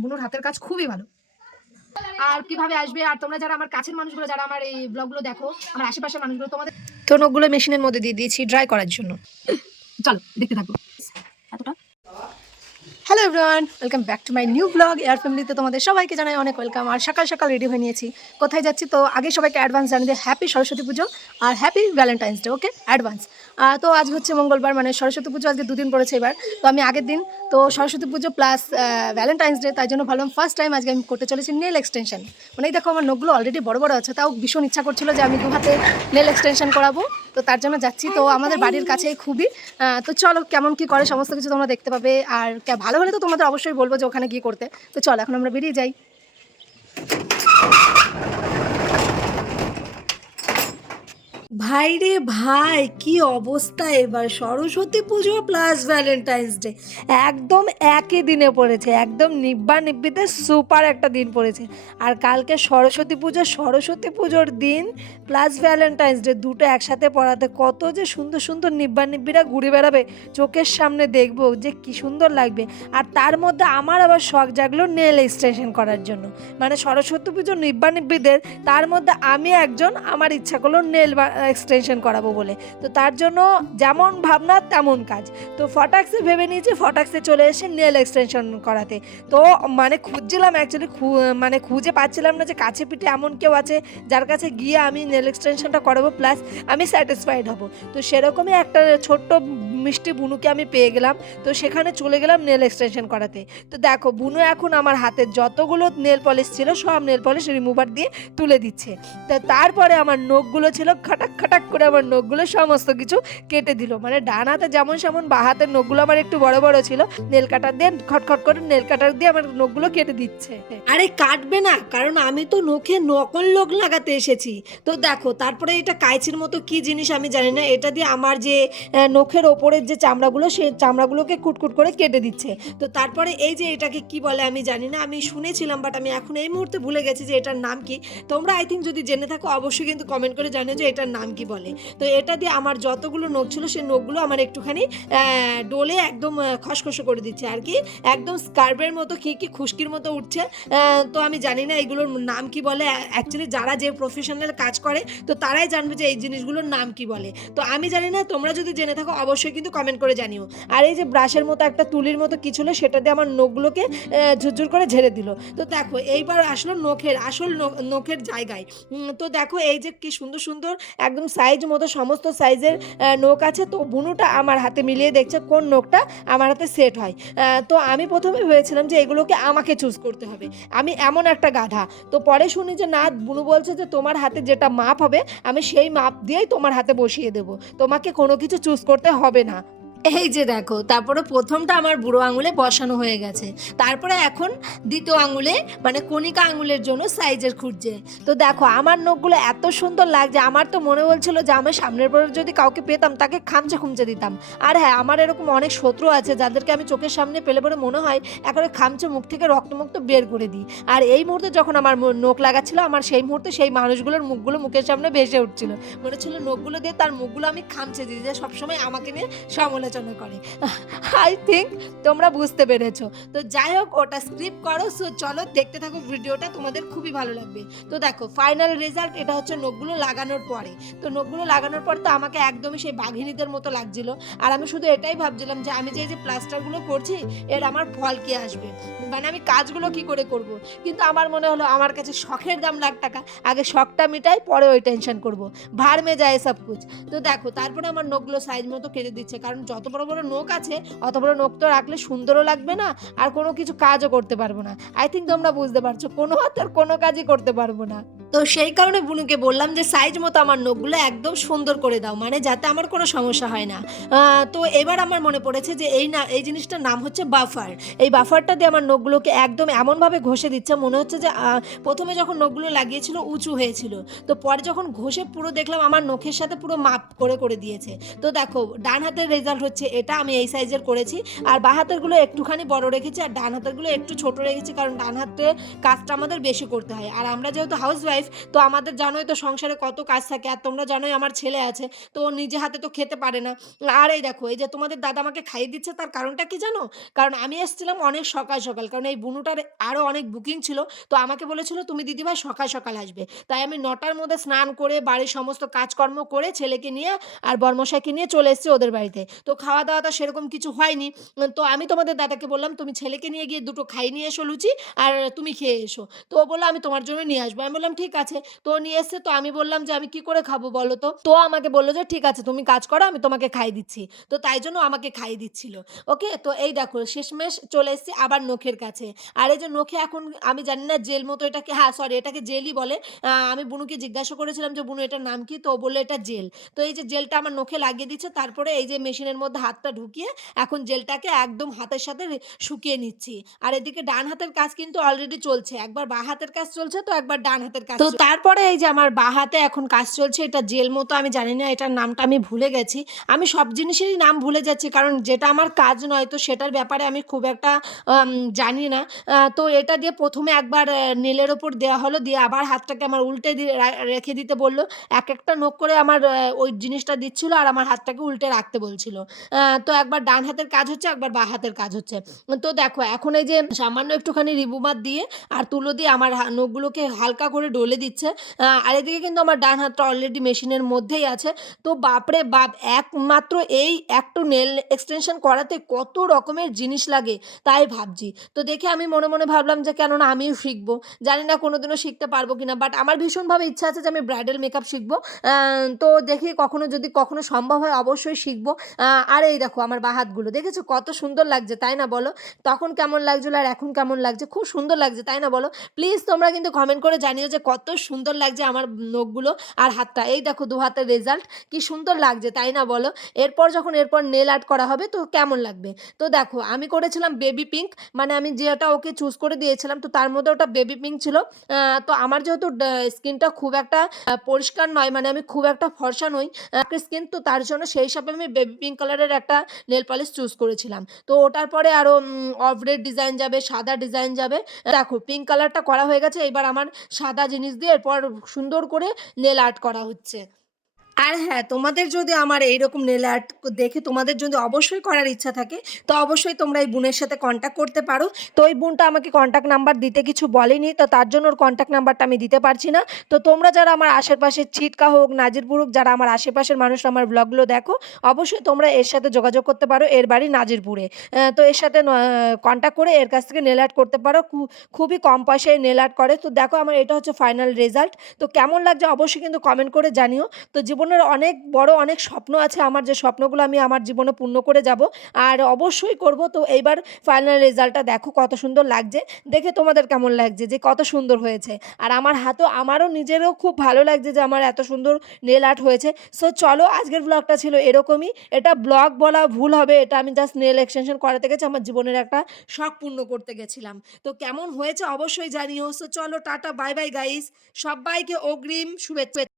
বুনুর হাতের কাজ খুবই ভালো। আর কীভাবে আসবে? আর তোমরা যারা আমার কাছের মানুষগুলো যারা আমার এই ব্লগগুলো দেখো আমার আশেপাশের মানুষগুলো তোমাদের তো নখগুলো মেশিনের মধ্যে দিয়ে দিয়েছি ড্রাই করার জন্য। চলো দেখতে থাকো। এতটা? Hello everyone welcome back to my new vlog air ফ্যামিলিতে তোমাদের সবাইকে জানাই অনেক ওয়েলকাম আর সকাল সকাল রেডি হয়ে নিয়েছি। কোথায় যাচ্ছি? তো আগে সবাইকে অ্যাডভান্স জানিয়ে দিই হ্যাপি সরস্বতী পুজো আর happy Valentine's day okay advance তো আজ হচ্ছে মঙ্গলবার মানে সরস্বতী পুজো আজকে দুদিন পড়েছে এবার। তো আমি আগের দিন তো সরস্বতী পুজো প্লাস ভ্যালেন্টাইন্স ডে তাই জন্য ভাবলাম ফার্স্ট টাইম আজকে আমি করতে চলেছি নেল এক্সটেনশন মানে এই দেখো আমার নখগুলো অলরেডি বড় বড় আছে তাও ভীষণ ইচ্ছা করছিল যে আমি দু হাতে নেল এক্সটেনশন করাবো। তো তার জন্য যাচ্ছি তো আমাদের বাড়ির কাছেই খুবই। তো চলো কেমন কি করে সমস্ত কিছু তোমরা দেখতে পাবে আর ভালো হলে তো তোমাদের অবশ্যই বলব যে ওখানে গিয়ে করতে। তো চলো এখন আমরা বেরিয়ে যাই। ভাই রে ভাই, কি অবস্থা এবার? সরস্বতী পুজো প্লাস ভ্যালেন্টাইন্স ডে একদম একই দিনে পড়েছে, একদম নিব্বা নিব্বিতে সুপার একটা দিন পড়েছে। আর কালকে সরস্বতী পুজো, সরস্বতী পুজোর দিন প্লাস ভ্যালেন্টাইন্স ডে দুটো একসাথে পড়াতে। কত যে সুন্দর সুন্দর নিব্বা নিব্বিরা ঘুরে বেড়াবে, চোখের সামনে দেখব যে কি সুন্দর লাগবে। আর তার মধ্যে আমার আবার শখ জাগলো নেল এক্সটেনশন করার জন্য। মানে সরস্বতী পুজো নিব্বা নিব্বিদের, তার মধ্যে আমি একজন, আমার ইচ্ছা করল নেল এক্সটেনশন করাবো বলে। তো তার জন্য যেমন ভাবনা তেমন কাজ। তো ফটাক্সে ভেবে নিয়েছি ফটাক্সে চলে এসে নেল এক্সটেনশন করাতে। তো মানে খুঁজছিলাম অ্যাকচুয়ালি মানে খুঁজে পাচ্ছিলাম না যে কাছে পিঠে এমন কেউ আছে যার কাছে গিয়ে আমি নেল এক্সটেনশনটা করাবো প্লাস আমি স্যাটিসফাইড হব। তো সেরকমই একটা ছোট্ট মিষ্টি বুনুকে আমি পেয়ে গেলাম। তো সেখানে চলে গেলাম নেল এক্সটেনশন করাতে। তো দেখো, বুনু এখন আমার হাতে যতগুলো নেল পলিশ ছিল, সব নেল পলিশ রিমুভার দিয়ে তুলে দিচ্ছে। তা তারপরে আমার নখগুলো ছিল, খাটাক খাটাক করে আমার নখগুলো সমস্ত কিছু কেটে দিল। মানে ডান হাতে যেমন সেমন, বা হাতের নখগুলো আমার একটু বড় বড় ছিল নেল কাটার দিয়ে খটখট করে নেল কাটার দিয়ে আমার নখগুলো কেটে দিচ্ছে। আরে কাটবে না, কারণ আমি তো নখে নকল লোক লাগাতে এসেছি। তো দেখো, তারপরে এটা কাইচির মতো কি জিনিস আমি জানি না, এটা দিয়ে আমার যে নখের ওপরের যে চামড়াগুলো সেই চামড়াগুলোকে কুটকুট করে কেটে দিচ্ছে। তো তারপরে এই যে এটাকে কি বলে আমি জানি না, আমি শুনেছিলাম বাট আমি এখন এই মুহূর্তে ভুলে গেছি যে এটার নাম কি। তোমরা আই থিঙ্ক যদি জেনে থাকো, অবশ্যই কিন্তু কমেন্ট করে জানো যে এটার নাম কি বলে। তো এটা দিয়ে আমার যতগুলো নখ ছিল সেই নখগুলো আমার একটুখানি ডোলে একদম খসখসে করে দিচ্ছে আর কি। একদম স্কার্বের মতো কি কি খুশকির মতো উঠছে। তো আমি জানি না এগুলোর নাম কি বলে। অ্যাকচুয়ালি যারা যে প্রফেশনাল কাজ করে, তো তারাই জানবে যে এই জিনিসগুলোর নাম কি বলে। তো আমি জানি না, তোমরা যদি জেনে থাকো, অবশ্যই কিন্তু কমেন্ট করে জানিও। আর এই যে ব্রাশের মতো একটা তুলির মতো কি ছিল সেটা দিয়ে আমার নখগুলোকে ঝুরঝুর করে ঝেড়ে দিল। তো দেখো, এইবার আসলো নখের, আসল নখের জায়গায়। তো দেখো, এই যে কি সুন্দর সুন্দর, একদম সাইজ মতো, সমস্ত সাইজের নখ আছে। তো বুনুটা আমার হাতে মিলিয়ে দেখছে কোন নখটা আমার হাতে সেট হয়। তো আমি প্রথমে ভেবেছিলাম যে এগুলোকে আমাকে চুজ করতে হবে। আমি এমন একটা গাধা। তো পরে শুনি যে, না, বুনু বলছে যে, তোমার হাতে যেটা মাপ হবে, আমি সেই মাপ দিয়েই তোমার হাতে বসিয়ে দেবো। তোমাকে কোনো কিছু চুজ করতে হবে না। না এই যে দেখো, তারপরে প্রথমটা আমার বুড়ো আঙুলে বসানো হয়ে গেছে। তারপরে এখন দ্বিতীয় আঙুলে মানে কণিকা আঙুলের জন্য সাইজের খুঁজছে। তো দেখো, আমার নখগুলো এত সুন্দর লাগছে, আমার তো মনে বলছিল যে আমি সামনের পরে যদি কাউকে পেতাম, তাকে খামচে খুমচে দিতাম। আর হ্যাঁ আমার এরকম অনেক শত্রু আছে, যাদেরকে আমি চোখের সামনে পেলে পরে মনে হয় একেবারে খামচে মুখ থেকে রক্তমুক্ত বের করে দিই। আর এই মুহূর্তে যখন আমার নখ লাগাচ্ছিল, আমার সেই মুহূর্তে সেই মানুষগুলোর মুখগুলো মুখের সামনে ভেসে উঠছিল। মনে হচ্ছিল নখগুলো দিয়ে তার মুখগুলো আমি খামচে দিই, যে সবসময় আমাকে নিয়ে সমালোচনা করে। আই থিঙ্ক তোমরা বুঝতে পেরেছ। তো যাই হোক, ওটা স্ক্রিপ্ট করো। সো চলো দেখতে থাকো ভিডিওটা তোমাদের খুবই ভালো লাগবে। তো দেখো ফাইনাল রেজাল্ট এটা হচ্ছে নখগুলো লাগানোর পরে। তো নখগুলো লাগানোর পর তো আমাকে একদমই সেই বাঘিনীদের মতো লাগছিল। আর আমি শুধু এটাই ভাবছিলাম যে, আমি যে, এই যে প্লাস্টারগুলো করছি, এর আমার ফল কি আসবে? মানে আমি কাজগুলো কি করে করব? কিন্তু আমার মনে হলো, আমার কাছে শখের দাম লাখ টাকা। আগে শখটা মিটাই, পরে ওই টেনশন করব। ভার মে যায় সব কুছ তো দেখো, তারপরে আমার নখগুলো সাইজ মতো কেটে দিচ্ছে। কারণ যত বড় বড় নখ আছে, অত বড় নখ তো রাখলে সুন্দরও লাগবে না, আর কোনো কিছু কাজও করতে পারব না। আই থিঙ্ক তোমরা বুঝতে পারছ, কোনো হাত আর কোনো কাজই করতে পারব না। তো সেই কারণে বুনুকে বললাম যে সাইজ মতো আমার নখগুলো একদম সুন্দর করে দাও মানে যাতে আমার কোনো সমস্যা হয় না। তো এবার আমার মনে পড়েছে যে এই না, এই জিনিসটার নাম হচ্ছে বাফার এই বাফারটা দিয়ে আমার নখগুলোকে একদম এমনভাবে ঘষে দিচ্ছে, মনে হচ্ছে যে প্রথমে যখন নখগুলো লাগিয়েছিল উঁচু হয়েছিল, তো পরে যখন ঘষে পুরো দেখলাম আমার নখের সাথে পুরো মাপ করে করে দিয়েছে। তো দেখো, ডান হাতের রেজাল্ট হচ্ছে এটা, আমি এই সাইজের করেছি, আর বা হাতেরগুলো একটুখানি বড় রেখেছি, আর ডান হাতেরগুলো একটু ছোট রেখেছি, কারণ ডান হাতে কাজটা আমাদের বেশি করতে হয়। আর আমরা যেহেতু হাউস ওয়াইফ ওয়াইফ তো আমাদের জানোই তো সংসারে কত কাজ থাকে, আর তোমরা জানোই আমার ছেলে আছে, তো নিজে হাতে তো খেতে পারে না। আর এই দেখো, এই যে তোমাদের দাদা আমাকে খাইয়ে দিচ্ছে, তার কারণটা কি জানো? কারণ আমি এসেছিলাম অনেক সকাল সকাল, কারণ এই বুনুটার আরও অনেক বুকিং ছিল, তো আমাকে বলেছিল, তুমি দিদিভাই সকাল সকাল আসবে। তাই আমি নটার মধ্যে স্নান করে বাড়ির সমস্ত কাজকর্ম করে ছেলেকে নিয়ে আর বর্মশাইকে নিয়ে চলে এসেছি ওদের বাড়িতে। তো খাওয়া দাওয়া তো সেরকম কিছু হয়নি, তো আমি তোমাদের দাদাকে বললাম, তুমি ছেলেকে নিয়ে গিয়ে দুটো খাই নিয়ে এসো লুচি, আর তুমি খেয়ে এসো। তো ও বলল, আমি তোমার জন্য নিয়ে আসব। আমি বললাম, ঠিক আছে। তো নিয়ে এসছে, তো আমি বললাম যে আমি কি করে খাব বলো তো? তো আমাকে বলল যে, ঠিক আছে, তুমি কাজ করো, আমি তোমাকে খাই দিচ্ছি। তো তাই জন্য আমাকে খাই দিচ্ছিল। ওকে? তো এই দেখো, শেষমেশ চলে এসেছি আবার নখের কাছে। আর এই যে নখে এখন আমি জানি না জেল মতো এটাকে হ্যাঁ সরি এটাকে জেলই বলে। আমি বুনুকে জিজ্ঞাসা করেছিলাম যে, বুনু, এটার নাম কি? তো বলল, এটা জেল। তো এই যে জেলটা আমার নখে লাগিয়ে দিচ্ছে, তারপরে এই যে মেশিনের মধ্যে হাতটা ঢুকিয়ে এখন জেলটাকে একদম হাতের সাথে শুকিয়ে নিচ্ছি। আর এদিকে ডান হাতের কাজ কিন্তু অলরেডি চলছে। একবার বা হাতের কাজ চলছে, তো একবার ডান হাতের কাজ তো তারপরে এই যে আমার বা হাতে এখন কাজ চলছে এটা জেল মতো আমি জানি না এটার নামটা আমি ভুলে গেছি। আমি সব জিনিসেরই নাম ভুলে যাচ্ছি কারণ যেটা আমার কাজ নয় তো সেটার ব্যাপারে আমি খুব একটা জানি না। তো এটা দিয়ে প্রথমে একবার নেলের ওপর দেওয়া হলো দিয়ে আবার হাতটাকে আমার উল্টে দিয়ে রেখে দিতে বলল। এক একটা নোক করে আমার ওই জিনিসটা দিচ্ছিল আর আমার হাতটাকে উল্টে রাখতে বলছিল। তো একবার ডান হাতের কাজ হচ্ছে একবার বা হাতের কাজ হচ্ছে। তো দেখো এখন এই যে সামান্য একটুখানি রিবুমার দিয়ে আর তুলো দিয়ে আমার নখগুলোকে হালকা করে ডলে দিচ্ছে। আহ, আর এদিকে কিন্তু আমার ডান হাতটা অলরেডি মেশিনের মধ্যেই আছে। তো বাপরে বাপ একমাত্র এই একটু নেল এক্সটেনশন করাতে কত রকমের জিনিস লাগে তাই ভাবছি। তো দেখে আমি মনে মনে ভাবলাম যে কেননা আমিও শিখব। জানি না কোনোদিনও শিখতে পারব কি না বাট আমার ভীষণভাবে ইচ্ছা আছে যে আমি ব্রাইডাল মেকআপ শিখব। তো দেখি কখনো যদি কখনো সম্ভব হয় অবশ্যই শিখব। আর এই দেখো আমার বা হাতগুলো দেখেছ কত সুন্দর লাগছে তাই না বলো? তখন কেমন লাগছিল আর এখন কেমন লাগছে? খুব সুন্দর লাগছে তাই না বলো? প্লিজ তোমরা কিন্তু কমেন্ট করে জানিও যে কত সুন্দর লাগছে আমার নখগুলো আর হাতটা। এই দেখো দু হাতের রেজাল্ট কি সুন্দর লাগছে, তাই না বলো? এরপর যখন এরপর নেল আর্ট করা হবে, তো কেমন লাগবে? তো দেখো, আমি করেছিলাম বেবি পিঙ্ক মানে আমি যেটা ওকে চুজ করে দিয়েছিলাম, তো তার মধ্যে ওটা বেবি পিঙ্ক ছিল। তো আমার যেহেতু স্কিনটা খুব একটা পরিষ্কার নয় মানে আমি খুব একটা ফর্সা নই স্কিন তো তার জন্য সেই হিসাবে আমি বেবি পিঙ্ক কালারের একটা নেল পলিশ চুজ করেছিলাম। তো ওটার পরে আরও অফ রেড ডিজাইন যাবে, সাদা ডিজাইন যাবে। দেখো পিঙ্ক কালারটা করা হয়ে গেছে, এবার আমার সাদা জিনিস দিয়ে এরপর সুন্দর করে নেল আর্ট করা হচ্ছে। আর হ্যাঁ তোমাদের যদি আমার এইরকম নেল আর্ট দেখে তোমাদের যদি অবশ্যই করার ইচ্ছা থাকে, তো অবশ্যই তোমরা এই বোনের সাথে কন্ট্যাক্ট করতে পারো। তো ওই বোনটা আমাকে কন্ট্যাক্ট নাম্বার দিতে কিছু বলেনি, তো তার জন্য ওর কন্ট্যাক্ট নাম্বারটা আমি দিতে পারছি না। তো তোমরা যারা আমার আশেপাশে চিটকা হোক, নাজিরপুর হোক, যারা আমার আশেপাশের মানুষ, আমার ব্লগগুলো দেখো, অবশ্যই তোমরা এর সাথে যোগাযোগ করতে পারো, এর বাড়ি নাজিরপুরে। তো এর সাথে কন্ট্যাক্ট করে এর কাছ থেকে নেল আর্ট করতে পারো। খুবই কম পয়সায় নেল আর্ট করে। তো দেখো আমার এটা হচ্ছে ফাইনাল রেজাল্ট তো কেমন লাগছে অবশ্যই কিন্তু কমেন্ট করে জানিও। তো জীবনের অনেক বড় অনেক স্বপ্ন আছে। আমার যে স্বপ্নগুলো আমি আমার জীবনে পূর্ণ করে যাব। আর অবশ্যই করব। তো এইবার ফাইনাল রেজাল্টটা দেখো কত সুন্দর লাগছে। দেখে তোমাদের কেমন লাগছে যে কত সুন্দর হয়েছে। আর আমার হাতও, আমারও নিজেরও খুব ভালো লাগছে যে আমার এত সুন্দর নেল আর্ট হয়েছে। সো চলো আজকের ব্লগটা ছিল এরকমই। এটা ব্লগ বলা ভুল হবে। এটা আমি জাস্ট নেল এক্সটেনশন করাতে গেছি। আমার জীবনের একটা শখ পূর্ণ করতে গেছিলাম। তো কেমন হয়েছে অবশ্যই জানিও। সো চলো টাটা বাই বাই গাইস সবাইকে অগ্রিম শুভেচ্ছা।